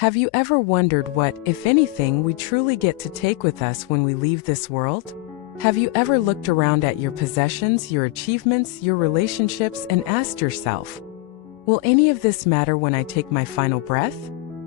Have you ever wondered what, if anything, we truly get to take with us when we leave this world? Have you ever looked around at your possessions, your achievements, your relationships, and asked yourself, will any of this matter when I take my final breath?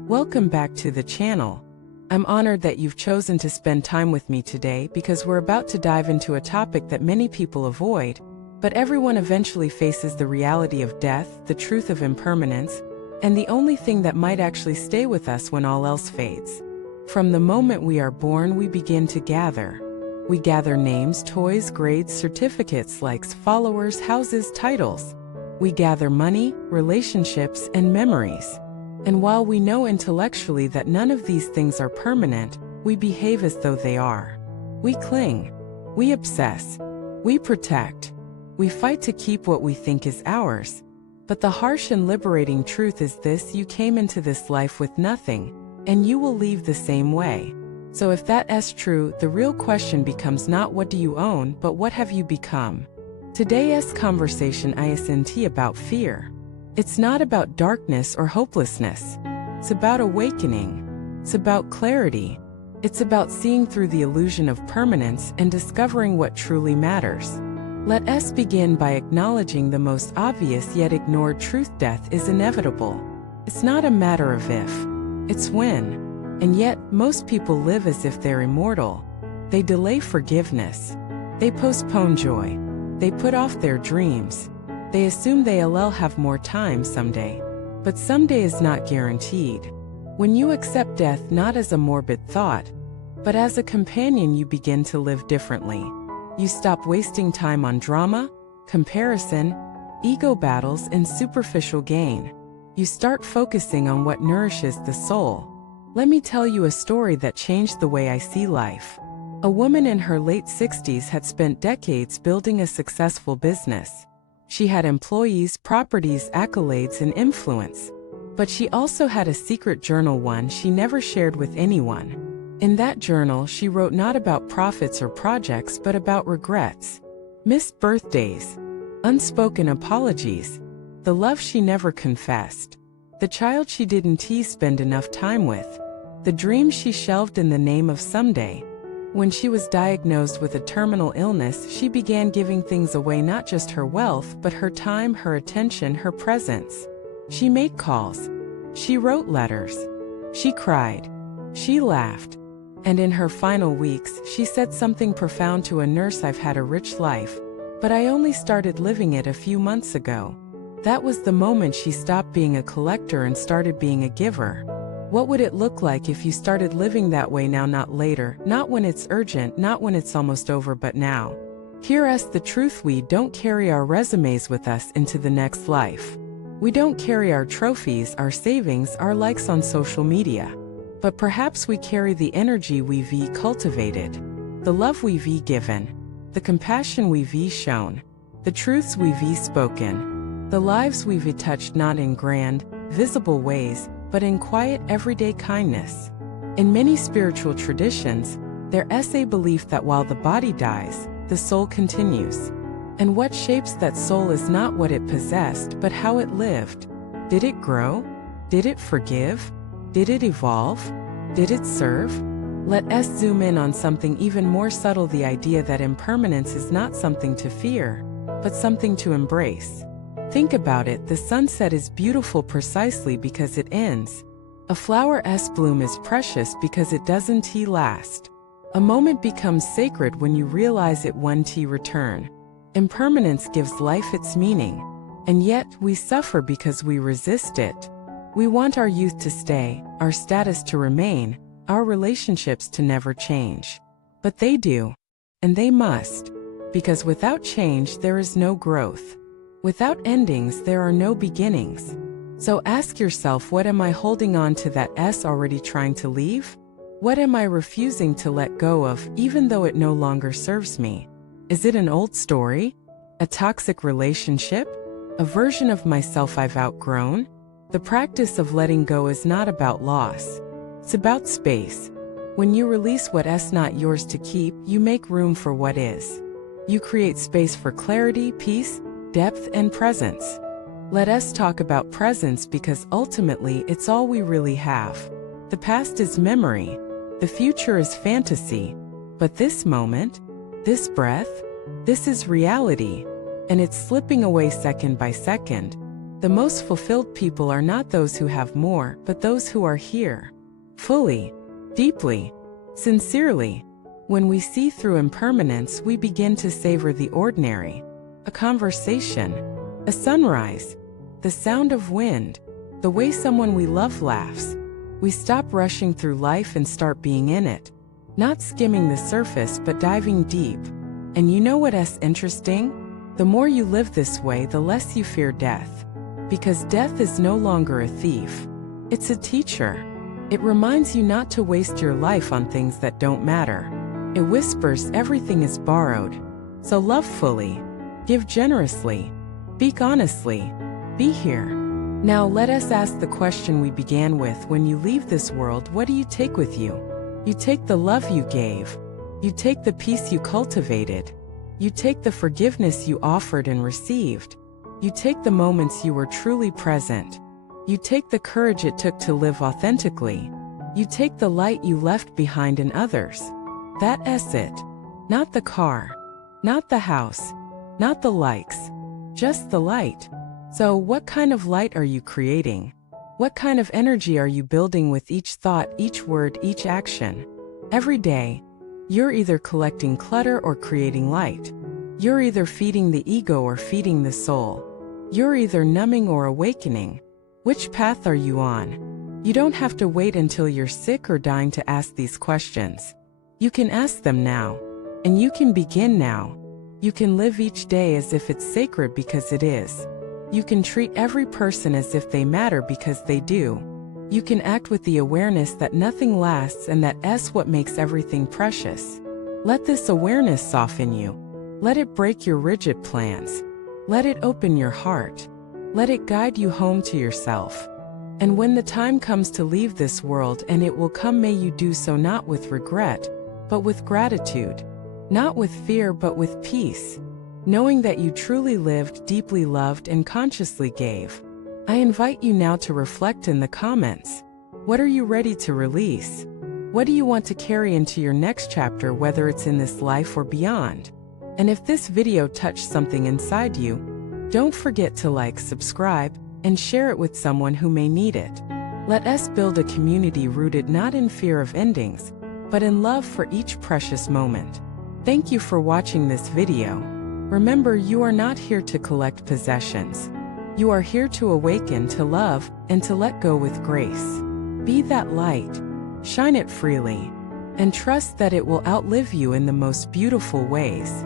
Welcome back to the channel. I'm honored that you've chosen to spend time with me today because we're about to dive into a topic that many people avoid, but everyone eventually faces: the reality of death, the truth of impermanence, and the only thing that might actually stay with us when all else fades. From the moment we are born, we begin to gather. We gather names, toys, grades, certificates, likes, followers, houses, titles. We gather money, relationships, and memories. And while we know intellectually that none of these things are permanent, we behave as though they are. We cling. We obsess. We protect. We fight to keep what we think is ours. But the harsh and liberating truth is this: you came into this life with nothing, and you will leave the same way. So if that's true, the real question becomes not what do you own, but what have you become? Today's conversation isn't about fear. It's not about darkness or hopelessness. It's about awakening. It's about clarity. It's about seeing through the illusion of permanence and discovering what truly matters. Let us begin by acknowledging the most obvious yet ignored truth: death is inevitable. It's not a matter of if, it's when. And yet, most people live as if they're immortal. They delay forgiveness. They postpone joy. They put off their dreams. They assume they'll have more time someday. But someday is not guaranteed. When you accept death not as a morbid thought, but as a companion, you begin to live differently. You stop wasting time on drama, comparison, ego battles, and superficial gain. You start focusing on what nourishes the soul. Let me tell you a story that changed the way I see life. A woman in her late 60s had spent decades building a successful business. She had employees, properties, accolades, and influence. But she also had a secret journal, one she never shared with anyone. In that journal, she wrote not about profits or projects, but about regrets, missed birthdays, unspoken apologies, the love she never confessed, the child she didn't spend enough time with, the dreams she shelved in the name of someday. When she was diagnosed with a terminal illness, she began giving things away: not just her wealth, but her time, her attention, her presence. She made calls. She wrote letters. She cried. She laughed. And in her final weeks, she said something profound to a nurse: "I've had a rich life, but I only started living it a few months ago." That was the moment she stopped being a collector and started being a giver. What would it look like if you started living that way now? Not later, not when it's urgent, not when it's almost over, but now. Hear us the truth: we don't carry our resumes with us into the next life. We don't carry our trophies, our savings, our likes on social media. But perhaps we carry the energy we've cultivated, the love we've given, the compassion we've shown, the truths we've spoken, the lives we've touched, not in grand, visible ways, but in quiet, everyday kindness. In many spiritual traditions, there's a belief that while the body dies, the soul continues. And what shapes that soul is not what it possessed, but how it lived. Did it grow? Did it forgive? Did it evolve? Did it serve? Let us zoom in on something even more subtle: the idea that impermanence is not something to fear, but something to embrace. Think about it: the sunset is beautiful precisely because it ends. A flower's bloom is precious because it doesn't last. A moment becomes sacred when you realize it won't return. Impermanence gives life its meaning, and yet we suffer because we resist it. We want our youth to stay, our status to remain, our relationships to never change. But they do. And they must. Because without change, there is no growth. Without endings, there are no beginnings. So ask yourself: what am I holding on to that's already trying to leave? What am I refusing to let go of, even though it no longer serves me? Is it an old story? A toxic relationship? A version of myself I've outgrown? The practice of letting go is not about loss. It's about space. When you release what's not yours to keep, you make room for what is. You create space for clarity, peace, depth, and presence. Let us talk about presence because ultimately it's all we really have. The past is memory. The future is fantasy. But this moment, this breath, this is reality. And it's slipping away second by second. The most fulfilled people are not those who have more, but those who are here. Fully, deeply, sincerely. When we see through impermanence, we begin to savor the ordinary. A conversation, a sunrise, the sound of wind, the way someone we love laughs. We stop rushing through life and start being in it. Not skimming the surface, but diving deep. And you know what's interesting? The more you live this way, the less you fear death. Because death is no longer a thief. It's a teacher. It reminds you not to waste your life on things that don't matter. It whispers everything is borrowed. So love fully. Give generously. Speak honestly. Be here. Now let us ask the question we began with. When you leave this world, what do you take with you? You take the love you gave. You take the peace you cultivated. You take the forgiveness you offered and received. You take the moments you were truly present. You take the courage it took to live authentically. You take the light you left behind in others. That's it. Not the car. Not the house. Not the likes. Just the light. So what kind of light are you creating? What kind of energy are you building with each thought, each word, each action? Every day, you're either collecting clutter or creating light. You're either feeding the ego or feeding the soul. You're either numbing or awakening. Which path are you on? You don't have to wait until you're sick or dying to ask these questions. You can ask them now. And you can begin now. You can live each day as if it's sacred because it is. You can treat every person as if they matter because they do. You can act with the awareness that nothing lasts and that's what makes everything precious. Let this awareness soften you. Let it break your rigid plans. Let it open your heart. Let it guide you home to yourself. And when the time comes to leave this world, and it will come, may you do so not with regret, but with gratitude. Not with fear, but with peace. Knowing that you truly lived, deeply loved, and consciously gave. I invite you now to reflect in the comments. What are you ready to release? What do you want to carry into your next chapter, whether it's in this life or beyond? And if this video touched something inside you, don't forget to like, subscribe, and share it with someone who may need it. Let us build a community rooted not in fear of endings, but in love for each precious moment. Thank you for watching this video. Remember, you are not here to collect possessions. You are here to awaken, to love, and to let go with grace. Be that light. Shine it freely. And trust that it will outlive you in the most beautiful ways.